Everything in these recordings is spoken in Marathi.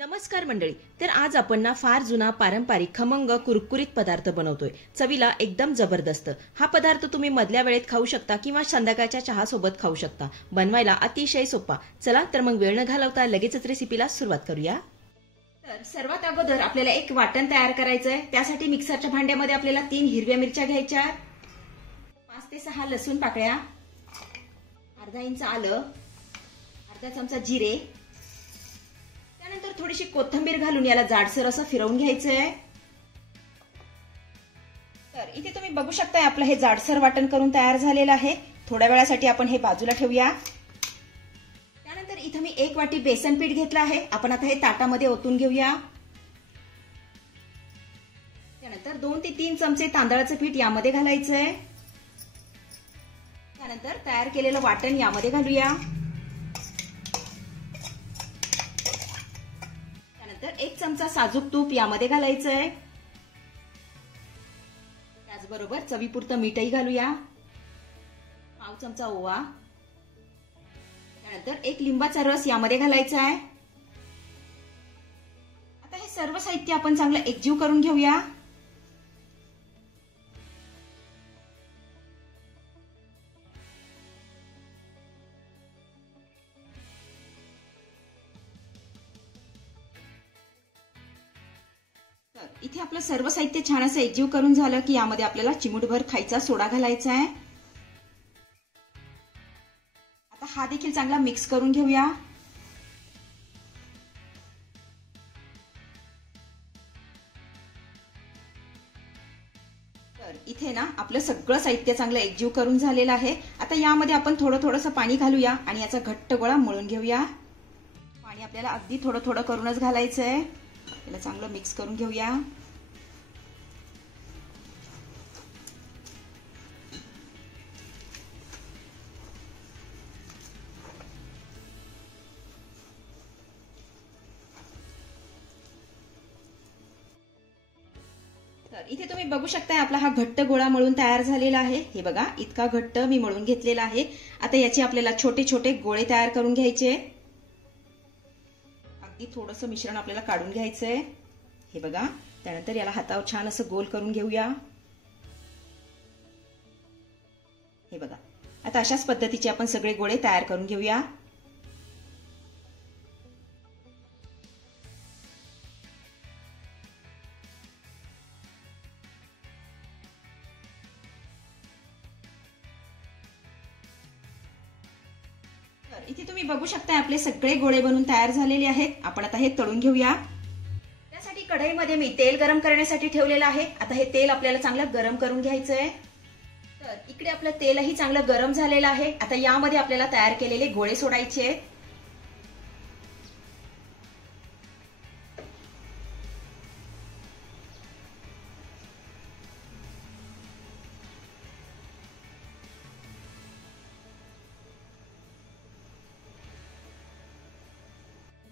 नमस्कार मंडळी. तर आज आपण ना फार जुना पारंपरिक खमंग कुरकुरीत पदार्थ बनवतोय. चवीला एकदम जबरदस्त. हा पदार्थ तुम्ही मधल्या वेळेत खाऊ शकता किंवा संध्याकाळच्या चहा सोबत खाऊ शकता. बनवायला अतिशय सोपा. चला तर मग वेळ न घालवता लगेचच रेसिपीला सुरुवात करूया. तर सर्वात अगोदर आपल्याला एक वाटण तयार करायचंय. त्यासाठी मिक्सरच्या भांड्यामध्ये आपल्याला 3 हिरव्या मिरच्या घ्यायच्या, 5 ते 6 लसूण पाकळ्या, अर्धा इंच आलं, अर्धा चमचा जिरे, त्यानंतर थोडीशी कोथिंबीर घालून याला जाडसर असं फिरवून घ्यायचंय. तर इथे तुम्ही बघू शकता आपलं हे जाडसर वाटण करून तयार झालेलं आहे. थोड्या वेळासाठी आपण हे बाजूला ठेवूया. त्यानंतर इथे मी 1 वाटी बेसन पीठ घेतलं आहे. आपण आता हे ताटामध्ये ओतून घेऊया. त्यानंतर 2 ते 3 चमचे तांदळाचं पीठ यामध्ये घालायचंय. त्यानंतर तयार केलेलं वाटण यामध्ये घालूया. 1 चमचा साजूक तूप यामध्ये घालायचंय. त्याचबरोबर चवीपुरतं मीठही घालूया. पाव चमचा ओवा. त्यानंतर 1 लिंबाचा रस यामध्ये घालायचा आहे. आता हे सर्व साहित्य आपण चांगलं एकजीव करून घेऊया. इथे आपलं सर्व साहित्य छान असं एकजीव करून झालं की यामध्ये आपल्याला चिमूटभर खायचा सोडा घालायचा आहे. आता हा देखील चांगला मिक्स करून घेऊया. तर इथे ना आपलं सगळं साहित्य चांगलं एकजीव करून झालेलं आहे. आता यामध्ये आपण थोडंसं पाणी घालूया आणि याचा घट्ट गोळा मळून घेऊया. पाणी आपल्याला अगदी थोडं करूनच घालायचंय. याला चांगलं मिक्स करून घेऊया. तर इथे तुम्ही बघू शकताय आपला हा घट्ट गोळा मळून तयार झालेला आहे. हे बघा इतका घट्ट मी मळून घेतलेला आहे. आता याचे आपल्याला छोटे छोटे गोळे तयार करून घ्यायचे. थोडंसं मिश्रण आपल्याला काढून घ्यायचंय. हे बघा. त्यानंतर याला हातावर छान असं गोल करून घेऊया. हे बघा. आता अशाच पद्धतीचे आपण सगळे गोळे तयार करून घेऊया. इथे तुम्ही बघू शकता आपले सगळे गोळे बनून तयार झालेले आहेत. आपण आता हे तळून घेऊया. त्यासाठी कढईमध्ये मी तेल गरम करण्यासाठी ठेवलेलं आहे. आता हे तेल आपल्याला चांगलं गरम करून घ्यायचंय. तर इकडे आपलं तेलही चांगलं गरम झालेलं आहे. आता यामध्ये आपल्याला तयार केलेले गोळे सोडायचे आहेत.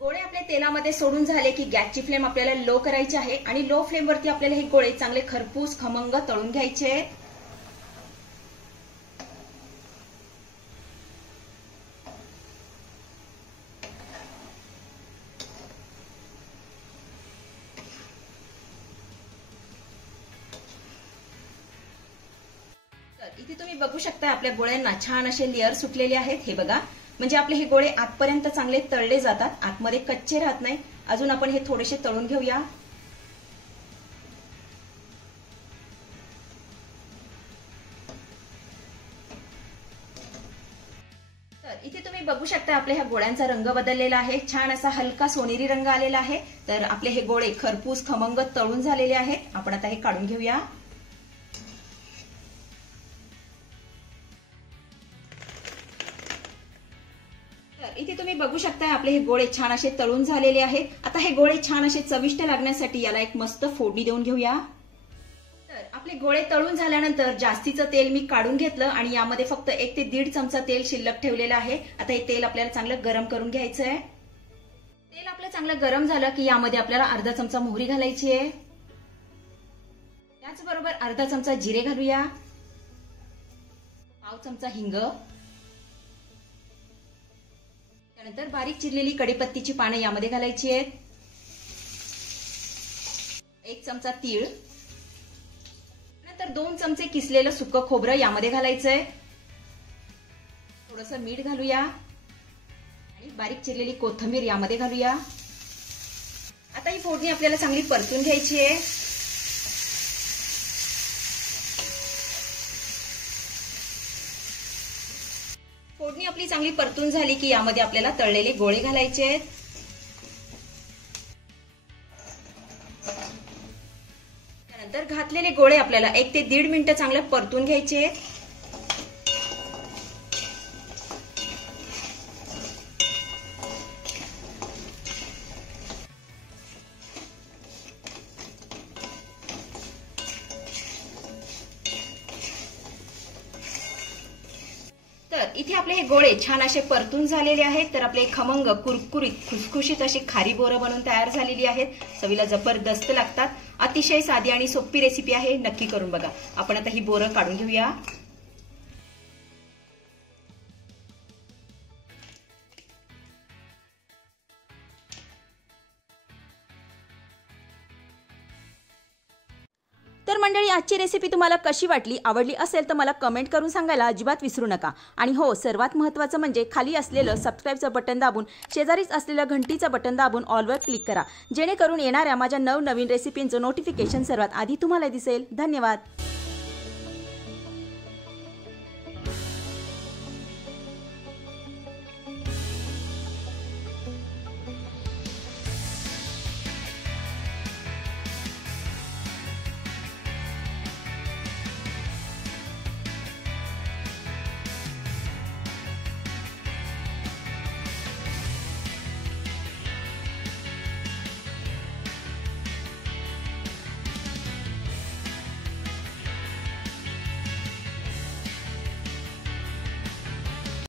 गोळे आपले तेलामध्ये सोडून झाले की गॅसची फ्लेम आपल्याला लो करायची आहे आणि लो फ्लेम वरती आपल्याला हे गोळे चांगले खरपूस खमंग तळून घ्यायचे. तर इथे तुम्ही बघू शकता आपल्या गोळ्यांना छान असे लेअर सुटलेले आहेत. हे बघा. म्हणजे आपले हे गोळे आतपर्यंत चांगले तळले जातात. आतमध्ये कच्चे राहत नाही. अजून आपण हे थोडेसे तळून घेऊया. तर इथे तुम्ही बघू शकता आपल्या ह्या गोळ्यांचा रंग बदललेला आहे. छान असा हलका सोनेरी रंग आलेला आहे. तर आपले हे गोळे खरपूस खमंग तळून झालेले आहेत. आपण आता हे काढून घेऊया. इथे तुम्ही बघू शकता आपले हे गोळे छान असे तळून झालेले आहेत. आता हे गोळे छान असे चविष्ट लागण्यासाठी याला एक मस्त फोडणी देऊन घेऊया. तर आपले गोळे तळून झाल्यानंतर जास्तीचं तेल मी काढून घेतलं आणि यामध्ये फक्त 1 ते 1.5 चमचा तेल शिल्लक ठेवलेलं आहे. आता हे तेल आपल्याला चांगलं गरम करून घ्यायचंय. तेल आपलं चांगलं गरम झालं की यामध्ये आपल्याला अर्धा चमचा मोहरी घालायची आहे. त्याचबरोबर अर्धा चमचा जिरे घालूया. पाव चमचा हिंग. त्यानंतर बारीक चिरलेली कढीपत्त्याची पाने यामध्ये घालायची आहेत. 1 चमचा तीळ, नंतर 2 चमचे किसलेलं सुकं खोबरं यामध्ये घालायचंय, थोडंसं मीठ घालूया आणि बारीक चिरलेली कोथिंबीर यामध्ये घालूया। आता ही फोडणी आपल्याला चांगली परतून घ्यायची आहे। फोडणी आपली चांगली परतून झाली की यामध्ये आपल्याला तळलेले गोळे घालायचे आहेत। त्यानंतर घातलेले गोळे आपल्याला 1 ते 1.5 मिनिटं चांगलं परतून घ्यायचे आहेत। तर इथे आपले हे गोळे छान असे परतून झालेले आहेत। तर आपले खमंग कुरकुरीत खुसखुशीत अशी खारी बोरं बनून तयार झालेली आहेत। चवीला जबरदस्त लागतात। अतिशय साधी आणि सोपी रेसिपी आहे, नक्की करून बघा। आपण आता ही बोरं काढून घेऊया। तर मंडळी, आजची रेसिपी तुम्हाला कशी वाटली, आवडली असेल तर मला कमेंट करून सांगायला अजिबात विसरू नका। आणि हो, सर्वात महत्त्वाचं म्हणजे खाली असलेलं सबस्क्राईबचं बटन दाबून शेजारीच असलेलं घंटीचं बटन दाबून ऑलवर क्लिक करा, जेणेकरून येणाऱ्या माझ्या नवनवीन रेसिपींचं नोटिफिकेशन सर्वात आधी तुम्हाला दिसेल। धन्यवाद।